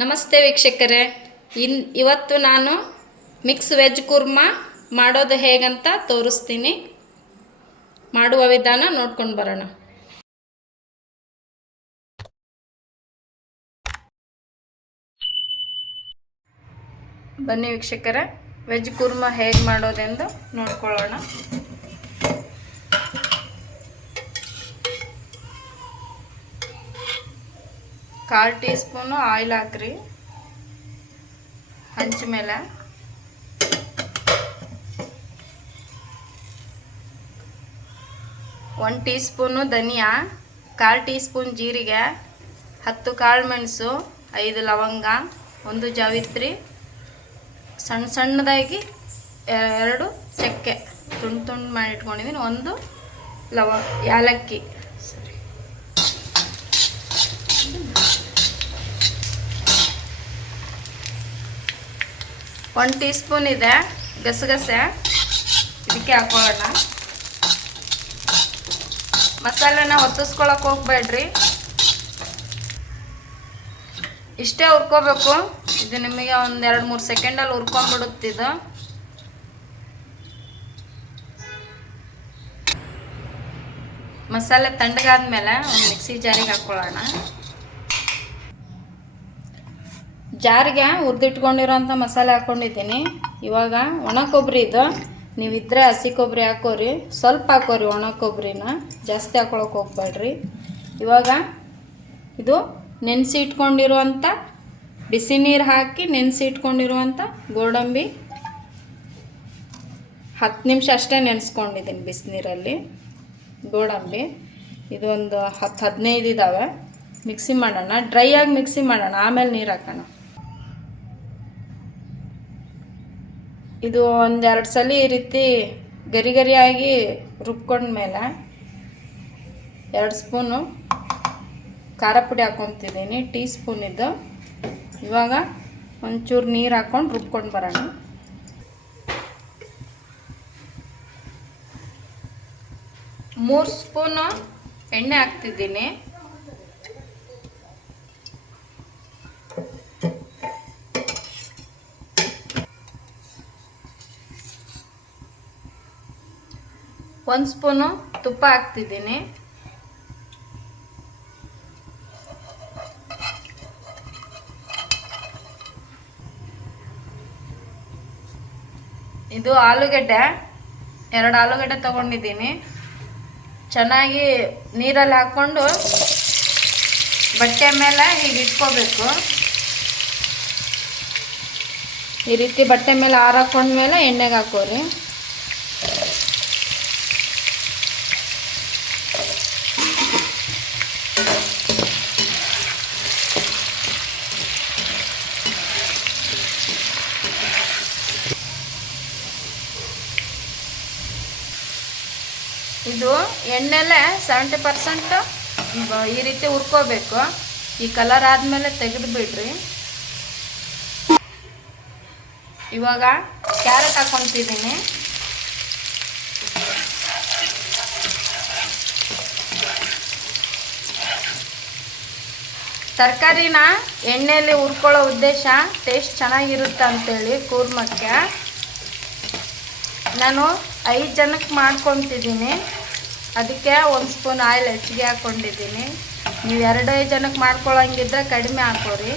ನಮಸ್ತೆ ವೀಕ್ಷಕರೇ, ಇವತ್ತು ನಾನು ಮಿಕ್ಸ್ ವೆಜ್ ಕುರ್ಮಾ ಮಾಡೋದು ಹೇಗಂತ ತೋರಿಸ್ತೀನಿ. ಮಾಡುವ ವಿಧಾನ ನೋಡ್ಕೊಂಡು ಬರೋಣ. ಬನ್ನಿ ವೀಕ್ಷಕರೇ, ವೆಜ್ ಕುರ್ಮಾ ಹೇಗೆ ಮಾಡೋದೆಂದು ನೋಡ್ಕೊಳ್ಳೋಣ. ಕಾಲು ಟೀ ಸ್ಪೂನು ಆಯಿಲ್ ಹಾಕ್ರಿ. ಹಂಚ ಮೇಲೆ 1 ಟೀ ಸ್ಪೂನು ಧನಿಯಾ, 1/4 ಟೀ ಸ್ಪೂನ್ ಜೀರಿಗೆ, 10 ಕಾಳು ಮೆಣಸು, 5 ಲವಂಗ, 1 ಜಾವಿತ್ರಿ, ಸಣ್ಣ ಸಣ್ಣದಾಗಿ 2 ಚಕ್ಕೆ ತುಂಡು ತುಂಡು ಮಾಡಿ ಇಟ್ಕೊಂಡಿದ್ದೀನಿ, 1 ಯಾಲಕ್ಕಿ. 1 ಟೀ ಸ್ಪೂನ್ ಇದೆ ಗಸಗಸೆ, ಇದಕ್ಕೆ ಹಾಕೊಳ್ಳೋಣ. ಮಸಾಲೆನ ಹೊತ್ತಿಸ್ಕೊಳಕ್ಕೆ ಹೋಗ್ಬೇಡ್ರಿ, ಇಷ್ಟೇ ಹುರ್ಕೋಬೇಕು. ಇದು ನಿಮಗೆ ಒಂದು 2-3 ಸೆಕೆಂಡಲ್ಲಿ ಹುರ್ಕೊಂಡ್ಬಿಡುತ್ತಿದ್ದು. ಮಸಾಲೆ ತಣ್ಣಗಾದ್ಮೇಲೆ ಒಂದು ಮಿಕ್ಸಿ ಜಾರಿಗೆ ಹಾಕೊಳ್ಳೋಣ. ಜಾರಿಗೆ ಹುರಿದಿಟ್ಕೊಂಡಿರೋಂಥ ಮಸಾಲೆ ಹಾಕ್ಕೊಂಡಿದ್ದೀನಿ. ಇವಾಗ ಒಣ ಕೊಬ್ಬರಿ ಇದು, ನೀವಿದ್ರೆ ಹಸಿ ಕೊಬ್ಬರಿ ಹಾಕೋರಿ, ಸ್ವಲ್ಪ ಹಾಕೋರಿ ಒಣ ಕೊಬ್ಬರಿನ, ಜಾಸ್ತಿ ಹಾಕೊಳಕ್ಕೆ ಹೋಗ್ಬೇಡ್ರಿ. ಇವಾಗ ಇದು ನೆನೆಸಿ ಇಟ್ಕೊಂಡಿರುವಂಥ ಬಿಸಿ ನೀರು ಹಾಕಿ ನೆನೆಸಿ ಇಟ್ಕೊಂಡಿರುವಂಥ ಗೋಡಂಬಿ 10 ನಿಮಿಷ ಅಷ್ಟೇ ನೆನೆಸ್ಕೊಂಡಿದ್ದೀನಿ ಬಿಸಿನೀರಲ್ಲಿ. ಗೋಡಂಬಿ ಇದು ಒಂದು 10-15 ಇದ್ದಾವೆ. ಮಿಕ್ಸಿ ಮಾಡೋಣ, ಡ್ರೈ ಆಗಿ ಮಿಕ್ಸಿ ಮಾಡೋಣ, ಆಮೇಲೆ ನೀರು ಹಾಕೋಣ. ಇದು 1-2 ಸಲ ಈ ರೀತಿ ಗರಿ ಗರಿಯಾಗಿ ರುಬ್ಕೊಂಡ್ಮೇಲೆ 2 ಸ್ಪೂನು ಖಾರ ಪುಡಿ ಹಾಕ್ಕೊತಿದ್ದೀನಿ, ಟೀ ಸ್ಪೂನ್ ಇದು. ಇವಾಗ ಒಂಚೂರು ನೀರು ಹಾಕ್ಕೊಂಡು ರುಬ್ಕೊಂಡು ಬರೋಣ. ಮೂರು ಸ್ಪೂನು ಎಣ್ಣೆ ಹಾಕ್ತಿದ್ದೀನಿ. ಒಂದು ಸ್ಪೂನು ತುಪ್ಪ ಹಾಕ್ತಿದ್ದೀನಿ. ಇದು ಆಲೂಗಡ್ಡೆ, 2 ಆಲೂಗಡ್ಡೆ ತೊಗೊಂಡಿದ್ದೀನಿ. ಚೆನ್ನಾಗಿ ನೀರಲ್ಲಿ ಹಾಕ್ಕೊಂಡು ಬಟ್ಟೆ ಮೇಲೆ ಹೀಗೆ ಇಟ್ಕೋಬೇಕು. ಈ ರೀತಿ ಬಟ್ಟೆ ಮೇಲೆ ಹಾಕೊಂಡ್ಮೇಲೆ ಎಣ್ಣೆಗೆ ಹಾಕೋರಿ. ಇದು ಎಣ್ಣೆಲೆ 70% ಈ ರೀತಿ ಹುರ್ಕೋಬೇಕು. ಈ ಕಲರ್ ಆದಮೇಲೆ ತೆಗೆದು ಬಿಡ್ರಿ. ಇವಾಗ ಕ್ಯಾರೆಟ್ ಹಾಕ್ಕೊತಿದ್ದೀನಿ. ತರಕಾರಿನ ಎಣ್ಣೆಯಲ್ಲಿ ಹುರ್ಕೊಳ್ಳೋ ಉದ್ದೇಶ ಟೇಸ್ಟ್ ಚೆನ್ನಾಗಿರುತ್ತೆ ಅಂತೇಳಿ ಕೂರ್ಮಕ್ಕೆ. ನಾನು 5 ಜನಕ್ಕೆ ಮಾಡ್ಕೊತಿದ್ದೀನಿ, ಅದಕ್ಕೆ 1 ಸ್ಪೂನ್ ಆಯಿಲ್ ಹೆಚ್ಚಿಗೆ ಹಾಕ್ಕೊಂಡಿದ್ದೀನಿ. ನೀವು 2-5 ಜನಕ್ಕೆ ಮಾಡ್ಕೊಳ್ಳೋಂಗಿದ್ರೆ ಕಡಿಮೆ ಹಾಕೋರಿ.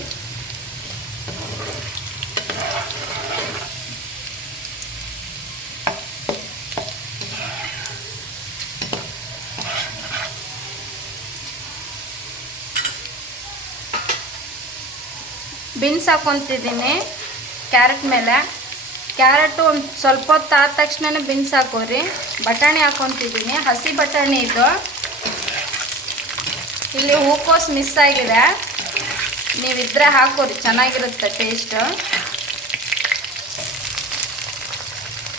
ಬೀನ್ಸ್ ಹಾಕ್ಕೊತಿದ್ದೀನಿ ಕ್ಯಾರೆಟ್ ಮೇಲೆ. ಕ್ಯಾರೆಟು ಒಂದು ಸ್ವಲ್ಪ ಹೊತ್ತು ಆದ ತಕ್ಷಣ ಬೀನ್ಸ್ ಹಾಕೋರಿ. ಬಟಾಣಿ ಹಾಕ್ಕೊತಿದ್ದೀನಿ, ಹಸಿ ಬಟಾಣಿ ಇದು. ಇಲ್ಲಿ ಹೂಕೋಸು ಮಿಸ್ ಆಗಿದೆ, ನೀವಿದ್ರೆ ಹಾಕೋರಿ, ಚೆನ್ನಾಗಿರುತ್ತೆ ಟೇಸ್ಟು.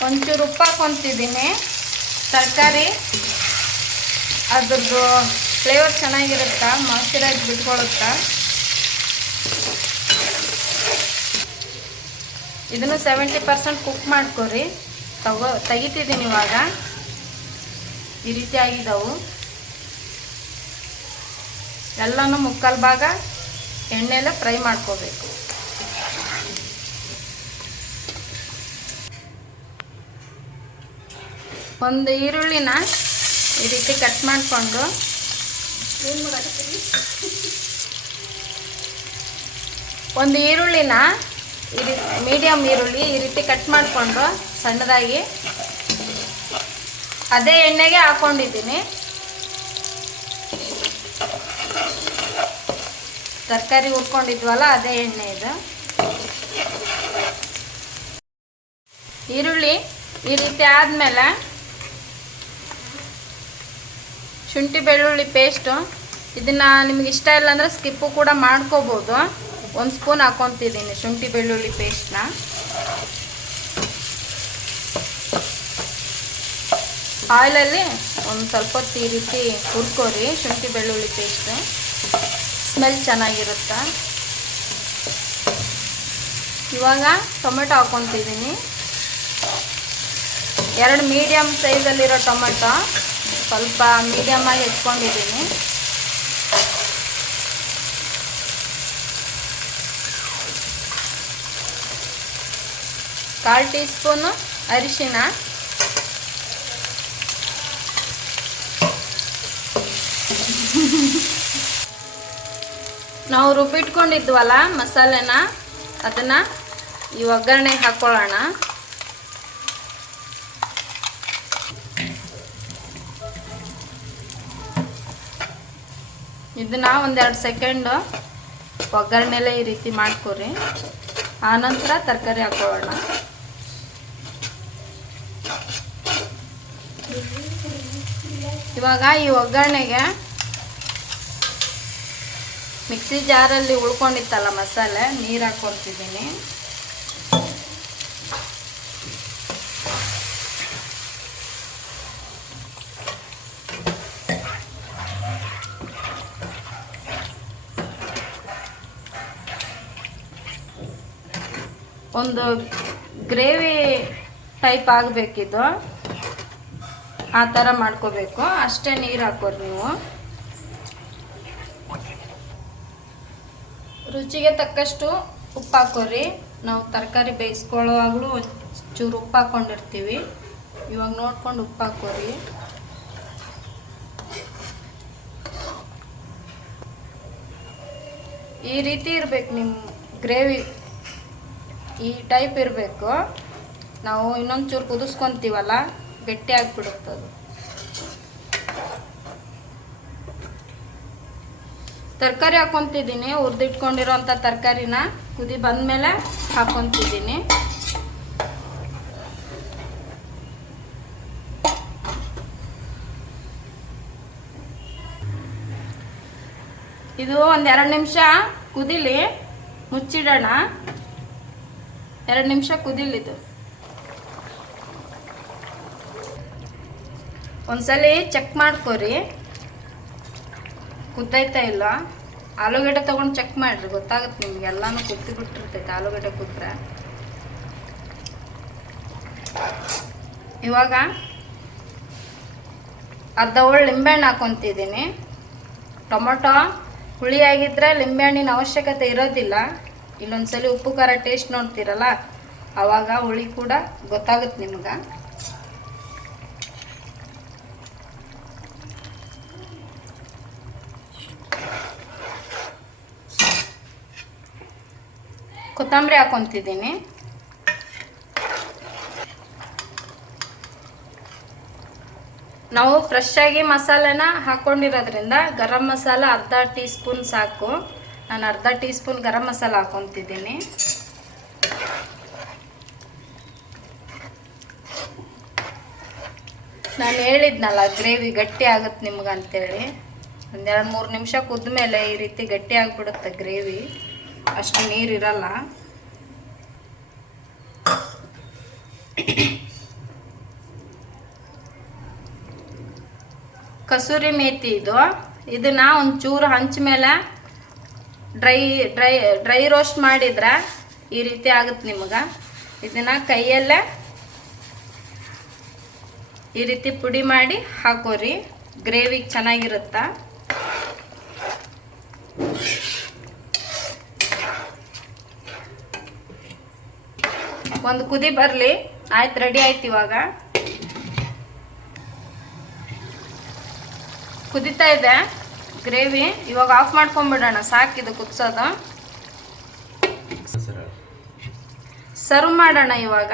ಒಂಚೂರು ಉಪ್ಪು ಹಾಕ್ಕೊತಿದ್ದೀನಿ. ತರಕಾರಿ ಅದ್ರದ್ದು ಫ್ಲೇವರ್ ಚೆನ್ನಾಗಿರುತ್ತೆ, ಮಾಯ್ಶ್ಚರೈಸ್ ಬಿಟ್ಕೊಳ್ಳುತ್ತೆ. ಇದನ್ನು 70% ಕುಕ್ ಮಾಡ್ಕೊರಿ. ತೆಗಿತಿದ್ದೀನಿ ಇವಾಗ. ಈ ರೀತಿ ಆಗಿದ್ದಾವು. ಎಲ್ಲನೂ ಮುಕ್ಕಾಲು ಭಾಗ ಎಣ್ಣೆಲೆ ಫ್ರೈ ಮಾಡ್ಕೋಬೇಕು. ಒಂದು ಈರುಳ್ಳಿನ ಈ ರೀತಿ ಕಟ್ ಮಾಡಿಕೊಂಡು ಒಂದು ಈರುಳ್ಳಿನ ಈ ರೀತಿ ಮೀಡಿಯಮ್ ಈರುಳ್ಳಿ ಈ ರೀತಿ ಕಟ್ ಮಾಡಿಕೊಂಡು ಸಣ್ಣದಾಗಿ ಅದೇ ಎಣ್ಣೆಗೆ ಹಾಕ್ಕೊಂಡಿದ್ದೀನಿ. ತರಕಾರಿ ಹುರ್ಕೊಂಡಿದ್ವಲ್ಲ ಅದೇ ಎಣ್ಣೆ ಇದು. ಈರುಳ್ಳಿ ಈ ರೀತಿ ಆದಮೇಲೆ ಶುಂಠಿ ಬೆಳ್ಳುಳ್ಳಿ ಪೇಸ್ಟು, ಇದನ್ನು ನಿಮ್ಗೆ ಇಷ್ಟ ಇಲ್ಲ ಅಂದರೆ ಸ್ಕಿಪ್ಪು ಕೂಡ ಮಾಡ್ಕೋಬೋದು. 1 ಸ್ಪೂನ್ ಹಾಕ್ಕೊತಿದ್ದೀನಿ ಶುಂಠಿ ಬೆಳ್ಳುಳ್ಳಿ ಪೇಸ್ಟ್ನ. ಆಯಿಲಲ್ಲಿ ಒಂದು ಸ್ವಲ್ಪ ಹೊತ್ತು ಈ ರೀತಿ ಹುರ್ಕೋರಿ. ಶುಂಠಿ ಬೆಳ್ಳುಳ್ಳಿ ಪೇಸ್ಟು ಸ್ಮೆಲ್ ಚೆನ್ನಾಗಿರುತ್ತೆ. ಇವಾಗ ಟೊಮೆಟೊ ಹಾಕ್ಕೊತಿದ್ದೀನಿ. 2 ಮೀಡಿಯಮ್ ಸೈಜಲ್ಲಿರೋ ಟೊಮೆಟೊ ಸ್ವಲ್ಪ ಮೀಡಿಯಮಾಗಿ ಹೆಚ್ಕೊಂಡಿದ್ದೀನಿ. ಕಾಲು ಟೀ ಸ್ಪೂನು ಅರಿಶಿನ, ನಾವು ರುಬ್ಬಿಟ್ಕೊಂಡಿದ್ವಲ್ಲ ಮಸಾಲೆನ ಅದನ್ನು ಈ ಒಗ್ಗರಣೆಗೆ ಹಾಕ್ಕೊಳ್ಳೋಣ. ಇದನ್ನು 1-2 ಸೆಕೆಂಡು ಒಗ್ಗರಣೆಲೆ ಈ ರೀತಿ ಮಾಡ್ಕೊರಿ. ಆನಂತರ ತರಕಾರಿ ಹಾಕೊಳ್ಳೋಣ. ಇವಾಗ ಈ ಒಗ್ಗರಣೆಗೆ ಮಿಕ್ಸಿ ಜಾರಲ್ಲಿ ಉಳ್ಕೊಂಡಿತ್ತಲ್ಲ ಮಸಾಲೆ, ನೀರು ಹಾಕ್ಕೊತಿದ್ದೀನಿ. ಒಂದು ಗ್ರೇವಿ ಟೈಪ್ ಆಗಬೇಕಿದು, ಆ ಥರ ಮಾಡ್ಕೋಬೇಕು. ಅಷ್ಟೇ ನೀರು ಹಾಕೋರಿ ನೀವು. ರುಚಿಗೆ ತಕ್ಕಷ್ಟು ಉಪ್ಪು ಹಾಕೋರಿ. ನಾವು ತರಕಾರಿ ಬೇಯಿಸ್ಕೊಳ್ಳೋವಾಗಲೂ ಒಂಚೂರು ಉಪ್ಪು ಹಾಕ್ಕೊಂಡಿರ್ತೀವಿ. ಇವಾಗ ನೋಡ್ಕೊಂಡು ಉಪ್ಪು ಹಾಕೋರಿ. ಈ ರೀತಿ ಇರಬೇಕು ನಿಮ್ಮ ಗ್ರೇವಿ, ಈ ಟೈಪ್ ಇರಬೇಕು. ನಾವು ಇನ್ನೊಂದು ಚೂರು ಕುದಿಸ್ಕೊತೀವಲ್ಲ ಗಟ್ಟಿ ಆಗಿಬಿಡುತ್ತದು. ತರಕಾರಿ ಹಾಕ್ಕೊತಿದ್ದೀನಿ. ಹುರಿದಿಟ್ಕೊಂಡಿರೋಂಥ ತರಕಾರಿನ ಕುದಿ ಬಂದಮೇಲೆ ಹಾಕ್ಕೊತಿದ್ದೀನಿ. ಇದು 1-2 ನಿಮಿಷ ಕುದಿಲಿ, ಮುಚ್ಚಿಡೋಣ. 2 ನಿಮಿಷ ಕುದಿಲಿದು. ಒಂದ್ಸಲಿ ಚೆಕ್ ಮಾಡ್ಕೊರಿ ಕುದ್ದೈತಾ ಇಲ್ಲ. ಆಲೂಗಡ್ಡೆ ತೊಗೊಂಡು ಚೆಕ್ ಮಾಡಿರಿ, ಗೊತ್ತಾಗುತ್ತೆ ನಿಮ್ಗೆ. ಎಲ್ಲನೂ ಕುದ್ದು ಬಿಟ್ಟಿರ್ತೈತೆ ಆಲೂಗಡ್ಡೆ ಕುದ್ರೆ. ಇವಾಗ ಅರ್ಧ ಹೋಳು ಲಿಂಬೆಹಣ್ಣು ಹಾಕ್ಕೊತಿದ್ದೀನಿ. ಟೊಮೊಟೊ ಹುಳಿಯಾಗಿದ್ದರೆ ಲಿಂಬೆಹಣ್ಣಿನ ಅವಶ್ಯಕತೆ ಇರೋದಿಲ್ಲ. ಇಲ್ಲೊಂದ್ಸಲಿ ಉಪ್ಪು ಖಾರ ಟೇಸ್ಟ್ ನೋಡ್ತೀರಲ್ಲ, ಆವಾಗ ಹುಳಿ ಕೂಡ ಗೊತ್ತಾಗುತ್ತೆ ನಿಮ್ಗೆ. ಕೊತ್ತಂಬರಿ ಹಾಕ್ಕೊತಿದ್ದೀನಿ. ನಾವು ಫ್ರೆಶ್ ಆಗಿ ಮಸಾಲೆನ ಹಾಕ್ಕೊಂಡಿರೋದ್ರಿಂದ ಗರಂ ಮಸಾಲ ಅರ್ಧ ಟೀ ಸ್ಪೂನ್ ಸಾಕು. ನಾನು ಅರ್ಧ ಟೀ ಸ್ಪೂನ್ ಗರಂ ಮಸಾಲ ಹಾಕ್ಕೊತಿದ್ದೀನಿ. ನಾನು ಹೇಳಿದ್ನಲ್ಲ ಗ್ರೇವಿ ಗಟ್ಟಿ ಆಗುತ್ತೆ ನಿಮ್ಗಂತೇಳಿ. 1-2-3 ನಿಮಿಷ ಕುದ್ಮೇಲೆ ಈ ರೀತಿ ಗಟ್ಟಿ ಆಗಿಬಿಡುತ್ತೆ ಗ್ರೇವಿ, ಅಷ್ಟು ನೀರಿರಲ್ಲ. ಕಸೂರಿ ಮೇಥಿ ಇದನ್ನು ಒಂಚೂರು ಹಂಚ ಮೇಲೆ ಡ್ರೈ ರೋಸ್ಟ್ ಮಾಡಿದ್ರೆ ಈ ರೀತಿ ಆಗುತ್ತೆ ನಿಮಗೆ. ಇದನ್ನು ಕೈಯಲ್ಲೇ ಈ ರೀತಿ ಪುಡಿ ಮಾಡಿ ಹಾಕೋರಿ, ಗ್ರೇವಿಗೆ ಚೆನ್ನಾಗಿರುತ್ತೆ. ಒಂದು ಕುದಿ ಬರಲಿ. ಆಯ್ತು, ರೆಡಿ ಆಯ್ತು. ಇವಾಗ ಕುದಿತಾ ಇದೆ ಗ್ರೇವಿ. ಇವಾಗ ಆಫ್ ಮಾಡ್ಕೊಂಬಿಡೋಣ, ಸಾಕಿದು ಕುದಿಸೋದು. ಸರ್ವ್ ಮಾಡೋಣ ಇವಾಗ.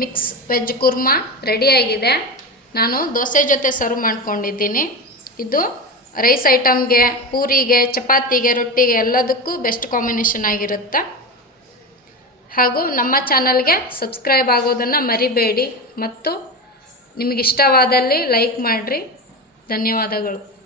ಮಿಕ್ಸ್ ವೆಜ್ ಕುರ್ಮಾ ರೆಡಿಯಾಗಿದೆ. ನಾನು ದೋಸೆ ಜೊತೆ ಸರ್ವ್ ಮಾಡ್ಕೊಂಡಿದ್ದೀನಿ. ಇದು ರೈಸ್ ಐಟಮ್ಗೆ, ಪೂರಿಗೆ, ಚಪಾತಿಗೆ, ರೊಟ್ಟಿಗೆ ಎಲ್ಲದಕ್ಕೂ ಬೆಸ್ಟ್ ಕಾಂಬಿನೇಷನ್ ಆಗಿರುತ್ತೆ. ಹಾಗೂ ನಮ್ಮ ಚಾನಲ್ಗೆ ಸಬ್ಸ್ಕ್ರೈಬ್ ಆಗೋದನ್ನು ಮರಿಬೇಡಿ ಮತ್ತು ನಿಮಗಿಷ್ಟವಾದಲ್ಲಿ ಲೈಕ್ ಮಾಡಿರಿ. ಧನ್ಯವಾದಗಳು.